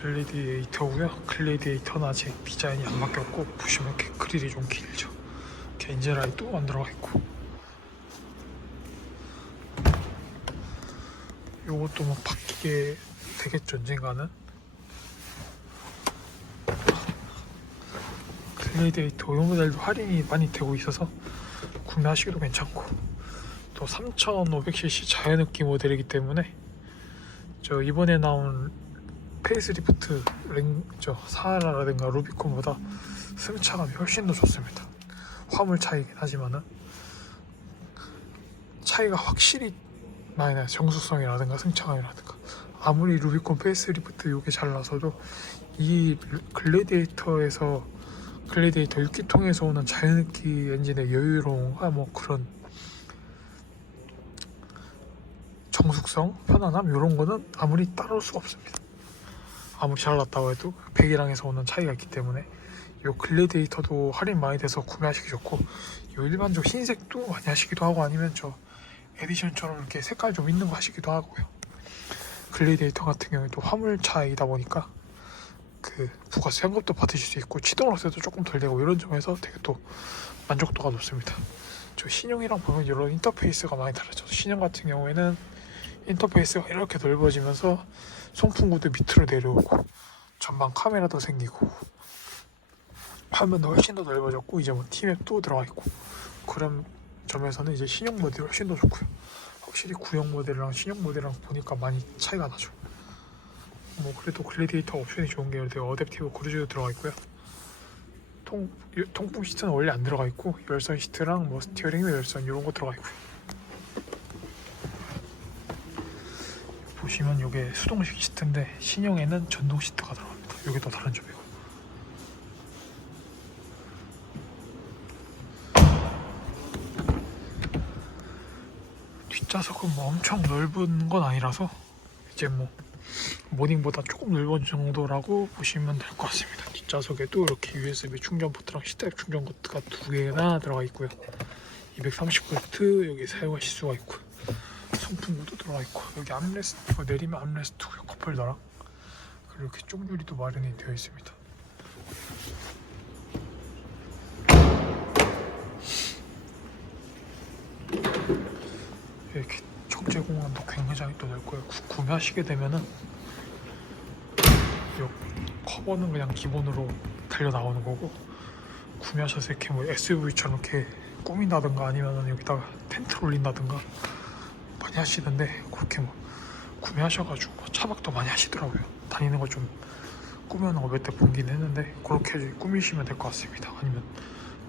글래디에이터고요. 글래디에이터는 아직 디자인이 안 바뀌었고 보시면 이렇게 그릴이 좀 길죠. 이렇게 엔젤라이도 안 들어가 있고 요것도 뭐 바뀌게 되겠죠 언젠가는 글래디에이터 요 모델도 할인이 많이 되고 있어서 구매하시기도 괜찮고 또 3500cc 자연흡기 모델이기 때문에 저 이번에 나온 페이스리프트 랭, 저 사하라라든가 루비콘보다 승차감이 훨씬 더 좋습니다. 화물 차이긴 하지만은 차이가 확실히 많이 나요. 정수성이라든가 승차감이라든가 아무리 루비콘 페이스리프트 요게 잘 나서도 이 글래디에이터에서 글래디에이터 6기통에서 오는 자연흡기 엔진의 여유로움과 뭐 그런 정숙성, 편안함 이런 거는 아무리 따라올 수가 없습니다. 아무리 잘 났다고 해도 배기량에서 오는 차이가 있기 때문에 이 글래디에이터도 할인 많이 돼서 구매하시기 좋고 이 일반적 흰색도 많이 하시기도 하고 아니면 저 에디션처럼 이렇게 색깔 좀 있는 거 하시기도 하고요. 글래디에이터 같은 경우에도 화물차이다 보니까 그 부가세 현금도 받으실 수 있고 치동월세도 조금 덜 되고 이런 점에서 되게 또 만족도가 높습니다. 저 신형이랑 보면 이런 인터페이스가 많이 다르죠. 신형 같은 경우에는 인터페이스가 이렇게 넓어지면서 송풍구도 밑으로 내려오고 전방 카메라도 생기고 화면도 훨씬 더 넓어졌고 이제 뭐 티맵도 들어가 있고 그런 점에서는 이제 신형 모델이 훨씬 더 좋고요. 확실히 구형 모델이랑 신형 모델이랑 보니까 많이 차이가 나죠. 뭐 그래도 글래디에이터 옵션이 좋은 게 이렇게 어댑티브 크루즈도 들어가 있고요. 통 유- 통풍 시트는 원래 안 들어가 있고 열선 시트랑 뭐 스티어링 휠 열선 이런 거 들어가 있고요. 보시면 이게 수동식 시트인데 신형에는 전동 시트가 들어갑니다. 이게 더 다른 점이고. 뒷좌석은 뭐 엄청 넓은 건 아니라서 이제 뭐 모닝보다 조금 넓은 정도라고 보시면 될 것 같습니다. 뒷좌석에도 이렇게 USB 충전 포트랑 C타입 충전 포트가 두 개나 들어가 있고요. 230V 여기 사용하실 수가 있고 송풍구도 들어가 있고 여기 암레스트 이거 내리면 암레스트 컵홀더랑 그리고 이렇게 쪽유리도 마련이 되어 있습니다. 이렇게 적재 공간도 굉장히 또 넓고요. 구, 구매하시게 되면은 요 커버는 그냥 기본으로 달려 나오는 거고 구매하셔서 이렇게 뭐 SUV처럼 이렇게 꾸민다든가 아니면은 여기다가 텐트를 올린다든가 많이 하시는데 그렇게 뭐 구매하셔가지고 뭐 차박도 많이 하시더라고요. 다니는 거좀 꾸며놓은 거몇대 본긴 했는데 그렇게 꾸미시면 될 것 같습니다. 아니면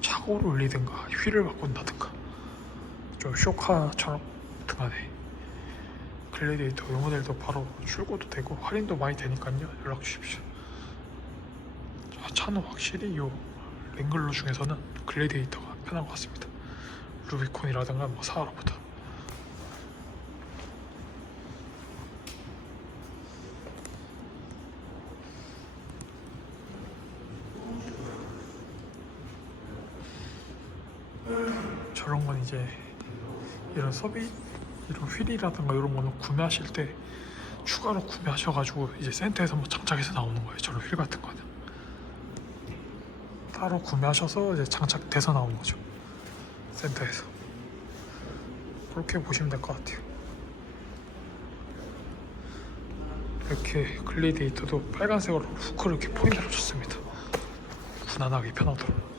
차고를 올리든가 휠을 바꾼다든가. 좀 쇼카처럼 등하네. 글래디에이터 이 모델도 바로 출고도 되고 할인도 많이 되니까요. 연락 주십시오. 자, 차는 확실히 요 랭글러 중에서는 글래디에이터가 편한 것 같습니다. 루비콘이라든가 뭐 사하라보다 저런 건 이제 이런 서비 이런 휠이라든가 이런 거는 구매하실 때 추가로 구매하셔가지고 이제 센터에서 뭐 장착해서 나오는 거예요. 저런 휠 같은 거는 따로 구매하셔서 이제 장착돼서 나오는 거죠. 센터에서 그렇게 보시면 될 것 같아요. 이렇게 글래디에이터도 빨간색으로 후크를 이렇게 포인트로 줬습니다. 무난하게 편하도록.